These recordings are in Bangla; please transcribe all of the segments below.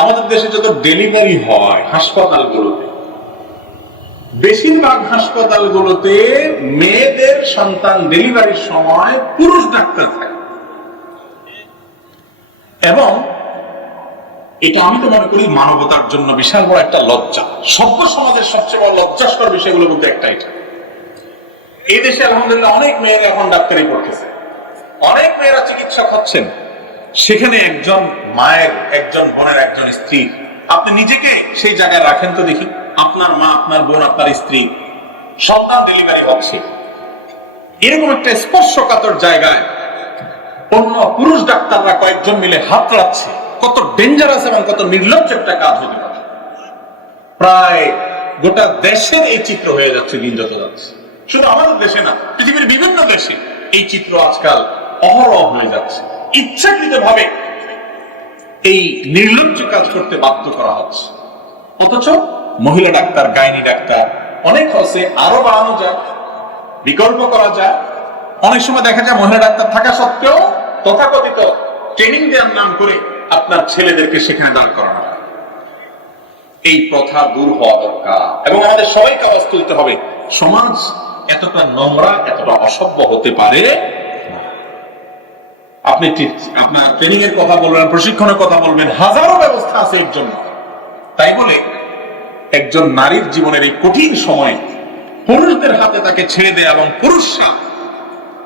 আমাদের দেশে যত ডেলিভারি হয় হাসপাতালগুলোতে, বেশিরভাগ হাসপাতালগুলোতে মেয়েদের সন্তান ডেলিভারির সময় পুরুষ ডাক্তার থাকে। এবং এটা আমি তো মনে করি মানবতার জন্য বিশাল বড় একটা লজ্জা। সভ্য সমাজের সবচেয়ে বড় লজ্জাস্কর বিষয়গুলোর মধ্যে একটা এটা। এই দেশে আলহামদুলিল্লাহ অনেক মেয়েরা এখন ডাক্তারি পড়তেছে, অনেক মেয়েরা চিকিৎসক হচ্ছেন। সেখানে একজন মায়ের, একজন বোনের, একজন স্ত্রী, আপনি নিজেকে সেই জায়গায় রাখেন তো দেখি। আপনার মা, আপনার বোন, আপনার স্ত্রী সন্তান ডেলিভারি হচ্ছে, এরকম একটা স্পর্শকাতর জায়গায় অন্য পুরুষ ডাক্তাররা কয়েকজন মিলে হাত রাখছে, কত ডেঞ্জারাস এবং কত নির্লজ্জ একটা কাজ হতে পারে। প্রায় গোটা দেশের এই চিত্র হয়ে যাচ্ছে দিন যত যাচ্ছে। শুধু আমাদের দেশে না, পৃথিবীর বিভিন্ন দেশে এই চিত্র আজকাল অহরহ হয়ে যাচ্ছে। ইচ্ছাকৃত ভাবে এই নির্লজ্জ কাজ করতে বাধ্য করা হচ্ছে। অথচ মহিলা ডাক্তার, গাইনি ডাক্তার অনেক হচ্ছে, আরো বাড়ানো যায়, বিকল্প করা যায়। অনেক সময় দেখা যায় মহিলা ডাক্তার থাকা সত্ত্বেও তথাকথিত ট্রেনিং দেওয়ার নাম করে আপনার ছেলেদেরকে সেখানে দাঁড় করানো হয়। এই প্রথা দূর হওয়া দরকার এবং আমাদের সবাইকে আওয়াজ তুলতে হবে। সমাজ এতটা নোংরা, এতটা অসভ্য হতে পারে। আপনি আপনার ট্রেনিং এর কথা বলবেন, প্রশিক্ষণের কথা বলবেন, হাজারো ব্যবস্থা আছে এর জন্য। তাই বলে একজন নারীর জীবনের এই কঠিন সময় পুরুষদের হাতে তাকে ছেড়ে দেয় এবং পুরুষরা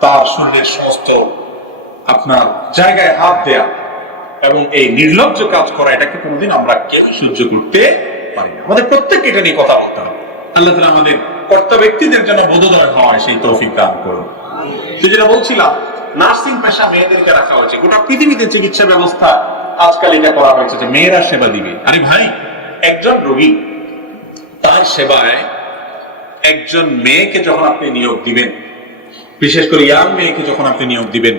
তার শরীরের সমস্ত আপনার জায়গায় হাত দেয়া এবং এই নির্লজ্জ কাজ করা, এটাকে কোনোদিন আমরা কেন সহ্য করতে পারি না। আমাদের প্রত্যেককে এটা নিয়ে কথা বলতে হবে। আল্লাহ তাআলা আমাদের কর্তা ব্যক্তিদের জন্য বোধোদয় হয় সেই তৌফিক দান করুন। তো যেটা বলছিলাম, নার্সিং পেশা মেয়েদেরকে রাখা হয়েছে। গোটা পৃথিবীতে চিকিৎসা ব্যবস্থা আজকাল এটা করা হয়েছে যে মেয়েরা সেবা দিবে। আরে ভাই, একজন রোগী তার সেবায় একজন মেয়েকে যখন আপনি নিয়োগ দিবেন, বিশেষ করে ইয়াং মেয়েকে যখন আপনি নিয়োগ দিবেন,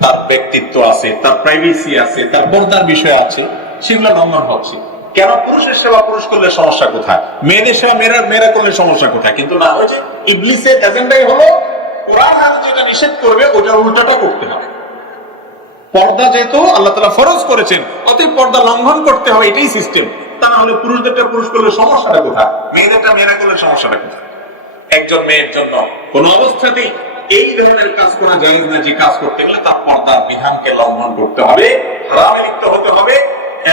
তার ব্যক্তিত্ব আছে, তার প্রাইভেসি আছে, তার পর্দার বিষয় আছে, সেগুলো লঙ্ঘন হচ্ছে। কেন? পুরুষের সেবা পুরুষ করলে সমস্যা কোথায়, মেয়েদের সেবা মেয়েরা করলে সমস্যা কোথায়? কিন্তু না, হয়েছে ইবলিসের এজেন্ডাই হলো কোরআন হাদিস যেটা নিষেধ করবে ওটার উল্টাটা করতে হবে। পর্দা যেহেতু আল্লাহ তাআলা ফরজ করেছেন, অতএব পর্দা লঙ্ঘন করতে হবে, এটাই সিস্টেম। তা না হলে পুরুষদেরটা পুরুষ করলে সমস্যাটা কোথায়, মেয়েদেরটা মেয়েরা করলে সমস্যাটা কোথায়? একজন মেয়ের জন্য কোন অবস্থাতেই এই ধরনের কাজ করা জায়েজ না, যে কাজ করতে গেলে তার পর্দার বিধানকে লঙ্ঘন করতে হবে, হারামে লিপ্ত হতে হবে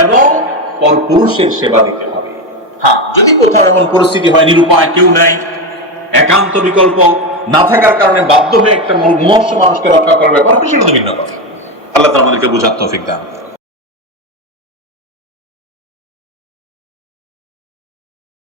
এবং পুরুষের সেবা দিতে হবে। হ্যাঁ, যদি কোথাও এমন পরিস্থিতি হয়, নিরুপায়, কেউ নাই, একান্ত বিকল্প না থাকার কারণে বাধ্য হয়ে একটা মুমূর্ষু মানুষকে রক্ষা করার ব্যাপার, সেটা তো ভিন্ন কথা। আল্লাহ তাআলা আমাদেরকে বুঝার তৌফিক দান।